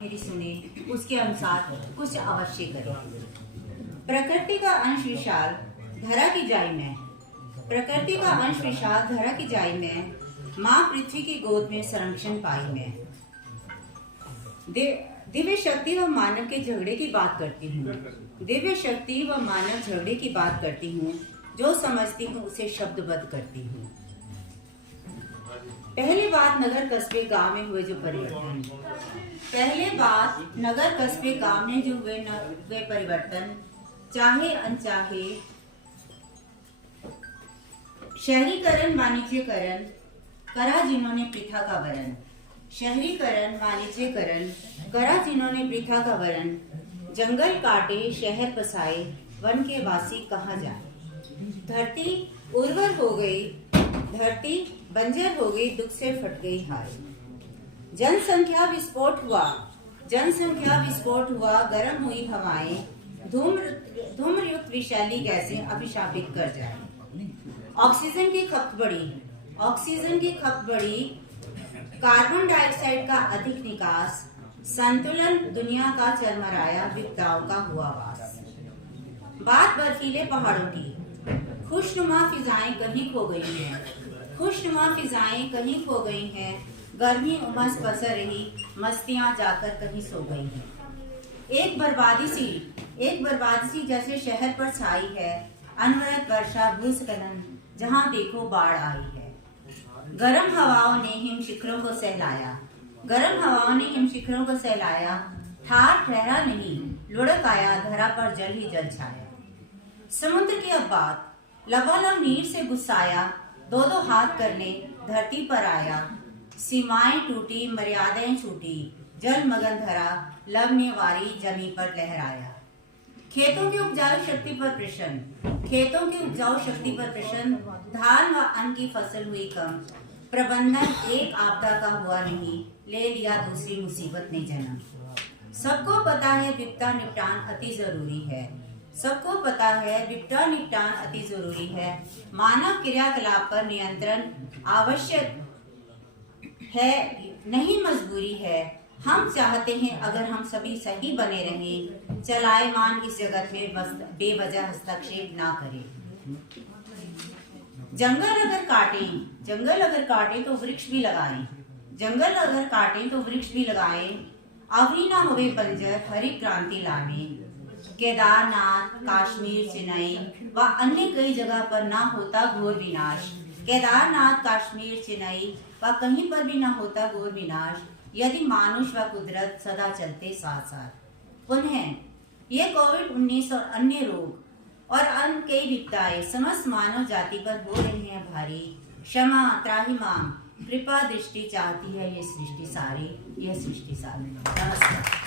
मेरी सुने, उसके अनुसार कुछ अवश्य करें। प्रकृति का अंश विशाल धरा की जाई में, प्रकृति का अंश विशाल धरा की जाई में, माँ पृथ्वी की गोद में संरक्षण पाई में। दिव्य शक्ति व मानव के झगड़े की बात करती हूँ, दिव्य शक्ति व मानव झगड़े की बात करती हूँ। जो समझती हूँ उसे शब्दबद्ध करती हूँ। पहली बात नगर कस्बे गांव में हुए जो परिवर्तन, पहले बात नगर कस्बे गांव में जो हुए परिवर्तन, चाहे अनचाहे शहरीकरण वाणिज्यकरण करा जिन्होंने प्रथा का वरण, शहरीकरण वाणिज्यकरण करा जिन्होंने प्रथा का वरण। जंगल काटे शहर बसाए वन के वासी कहाँ जाए। धरती उर्वर हो गई, धरती बंजर हो गई, दुख से फट गई हाय। जनसंख्या विस्फोट हुआ, जनसंख्या विस्फोट हुआ, गर्म हुई हवाएं, धूम्र युक्त विषैली गैसें अभिशापित कर जाए। ऑक्सीजन की खपत बढ़ी, ऑक्सीजन की खपत बढ़ी, कार्बन डाइऑक्साइड का अधिक निकास, संतुलन दुनिया का चरमराया, विपदाओं का हुआ वास। बात बर्फीले पहाड़ों की, खुशनुमा फिजाएं कहीं खो गई हैं, खुशनुमा फिजाएं कहीं खो गई हैं। गर्मी उमस पसर रही, मस्तियां जाकर कहीं सो गई हैं। एक बर्बादी सी जैसे शहर पर छाई है। अनवरत वर्षा भूस्खलन, जहां देखो बाढ़ आई है। गर्म हवाओं ने हिम शिखरों को सहलाया, गर्म हवाओं ने हिम शिखरों को सहलाया। ठार ठहरा नहीं, लुढ़क आया, धरा पर जल ही जल छाया। समुद्र की अब बात, लबालब नीर से गुस्साया, दो दो हाथ करने धरती पर आया। सीमाएं टूटी, मर्यादाएं छूटी, जल मगन धरा, लवने वारी जमी पर लहराया। खेतों की उपजाऊ शक्ति पर प्रश्न, खेतों की उपजाऊ शक्ति पर प्रश्न। धान व अन्न की फसल हुई कम, प्रबंधन एक आपदा का हुआ नहीं, ले लिया दूसरी मुसीबत ने जन्म। सबको पता है विपदा निपटान अति जरूरी है, सबको पता है विपदा निपटान अति जरूरी है। मानव क्रियाकलाप पर नियंत्रण आवश्यक है, नहीं मजबूरी है। हम चाहते हैं अगर हम सभी सही बने रहें, चलायमान इस जगत में बेवजह हस्तक्षेप ना करें। जंगल अगर काटें तो वृक्ष भी लगाएं, जंगल अगर काटें तो वृक्ष भी लगाएं। अवरी ना होवे बंजर, हरी क्रांति लावें। केदारनाथ, कश्मीर, चेन्नई व अन्य कई जगह पर ना होता घोर विनाश, केदारनाथ, कश्मीर, चेन्नई व कहीं पर भी ना होता घोर विनाश, यदि मानुष व कुदरत सदा चलते साथ साथ। पुनः ये कोविड-19 और अन्य रोग और अन्य कई विपदाएं समस्त मानव जाति पर हो रही हैं भारी। क्षमा त्राहिमाम कृपा दृष्टि चाहती है ये सृष्टि सारी, यह सृष्टि सारी। नमस्कार।